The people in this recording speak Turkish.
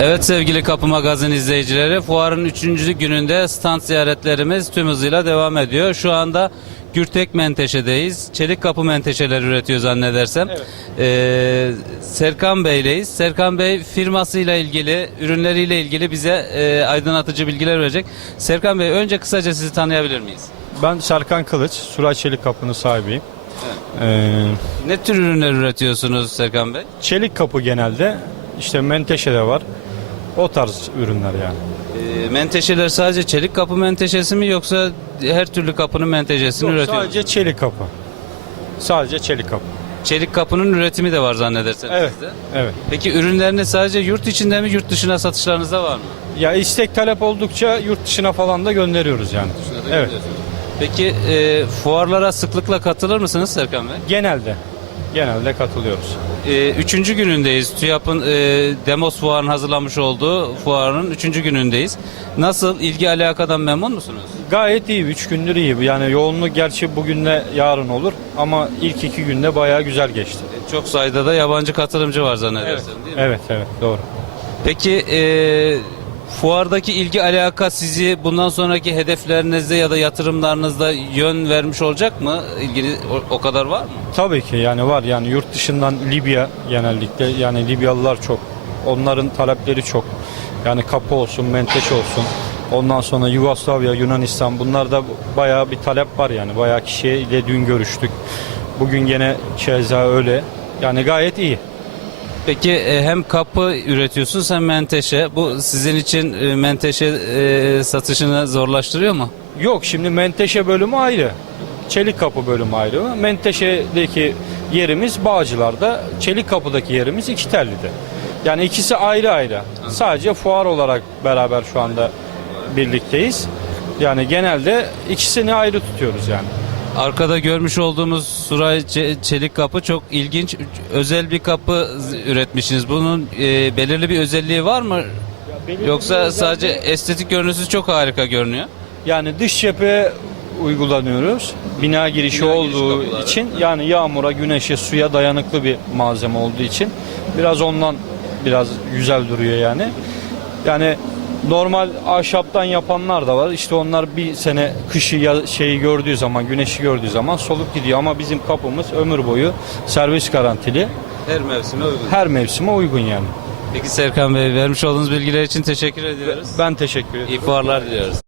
Evet sevgili Kapı Magazin izleyicileri, fuarın 3. gününde stand ziyaretlerimiz tüm hızıyla devam ediyor. Şu anda Gürtek Menteşe'deyiz. Çelik kapı menteşeleri üretiyor zannedersem. Ee, Serkan Bey'leyiz. Serkan Bey firmasıyla ilgili, ürünleriyle ilgili bize e, aydınlatıcı bilgiler verecek. Serkan Bey önce kısaca sizi tanıyabilir miyiz? Ben Serkan Kılıç, Suray Çelik Kapı'nın sahibiyim. Ee, Ne tür ürünler üretiyorsunuz Serkan Bey? çelik kapı genelde, işte menteşe de var. O tarz ürünler yani. Ee, menteşeler sadece çelik kapı menteşesi mi yoksa her türlü kapının menteşesini Yok, üretiyor sadece çelik kapı. Sadece çelik kapı. Çelik kapının üretimi de var zannedersem Evet. sizde. Evet. Peki ürünlerini sadece yurt içinde mi yurt dışına satışlarınızda var mı? Ya istek talep oldukça yurt dışına falan da gönderiyoruz yani. Evet. Peki e, fuarlara sıklıkla katılır mısınız Serkan Bey? Genelde. Genelde katılıyoruz. E, üçüncü günündeyiz. TÜYAP'ın e, Demos fuarının hazırlamış olduğu fuarın üçüncü günündeyiz. Nasıl? ilgi alakadan memnun musunuz? Gayet iyi. Üç gündür iyi. Yani yoğunluk gerçi bugünle yarın olur. Ama ilk iki günde bayağı güzel geçti. Çok sayıda da yabancı katılımcı var zannedersem değil mi? Evet evet doğru. Peki e, fuardaki ilgi alaka sizi bundan sonraki hedeflerinizde ya da yatırımlarınızda yön vermiş olacak mı? İlgini o, o kadar var mı? Tabii ki yani var yani yurt dışından Libya genellikle yani Libyalılar çok. Onların talepleri çok. Yani kapı olsun, menteş olsun. Ondan sonra Yugoslavya, Yunanistan bunlarda bayağı bir talep var yani. Bayağı kişiyle dün görüştük. Bugün gene keza öyle. Yani gayet iyi. Peki e, hem kapı üretiyorsunuz hem menteşe. Bu sizin için e, menteşe e, satışını zorlaştırıyor mu? Yok şimdi menteşe bölümü ayrı. Çelik kapı bölümü ayrı. Menteşe'deki yerimiz Bağcılar'da. Çelik kapıdaki yerimiz İkitelli'de. Yani ikisi ayrı ayrı. Sadece fuar olarak beraber şu anda birlikteyiz. Yani genelde ikisini ayrı tutuyoruz yani. Arkada görmüş olduğumuz Suray Çe- Çelik kapı çok ilginç. Özel bir kapı üretmişsiniz. Bunun e, belirli bir özelliği var mı? Yoksa sadece estetik görünüsü çok harika görünüyor. Yani dış cephe uygulanıyoruz. Bina girişi Bina giriş olduğu kapıları. için yani yağmura, güneşe, suya dayanıklı bir malzeme olduğu için biraz ondan biraz güzel duruyor yani. Yani normal ahşaptan yapanlar da var. İşte onlar bir sene kışı ya şeyi gördüğü zaman, güneşi gördüğü zaman solup gidiyor ama bizim kapımız ömür boyu servis garantili. Her mevsime uygun. Her mevsime uygun yani. Peki Serkan Bey vermiş olduğunuz bilgiler için teşekkür ediyoruz. Ben teşekkür ederim. İyi fuarlar diliyoruz.